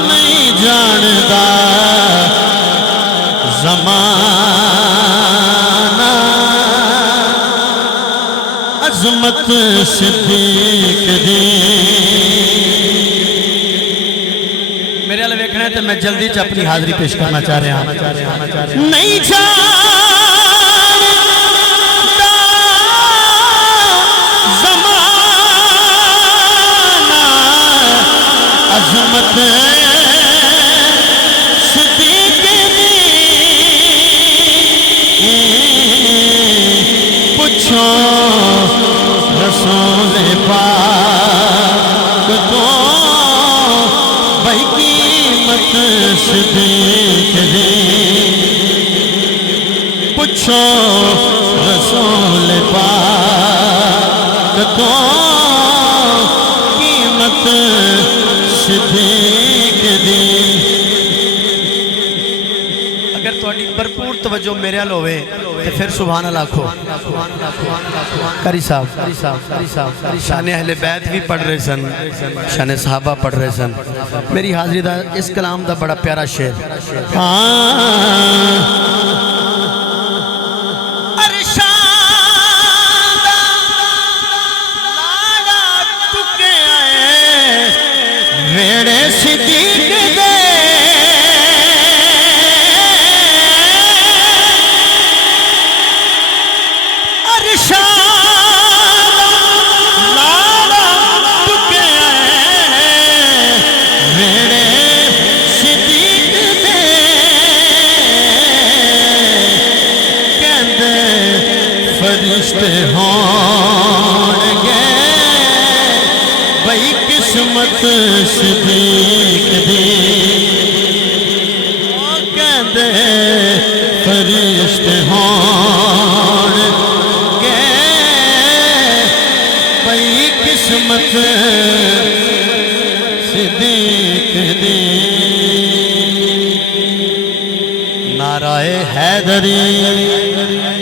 نہیں جاندا زمانہ عظمت صدیق دی میرے والے ویکھنا ہے تو میں جلدی چ اپنی حاضری پیش کرنا چاہ رہا ہوں نہیں جاندا زمانہ عظمت صدیق دی پوچھو رسول پاک تو بھائی قیمت صدیق دی پوچھو رسول پاک تو قیمت صدیق دی اگر تھوڑی بھرپور توجہ میرے حال ہوئے تو پھر سبحان اللہ کھو قاری صاحب شان اہل بیت بھی پڑھ رہے سن شان صحابہ پڑھ رہے سن میری حاضری دا اس کلام دا بڑا پیارا شعر ویڑے صدیق دے ارشاد لالا ٹکے ویڑے صدیق دے کہندے فرشتے ہون گے بھئی قسمت صدیق دی کہندے فرشتے ہون گے بھئی قسمت صدیق دی نعرہ حیدری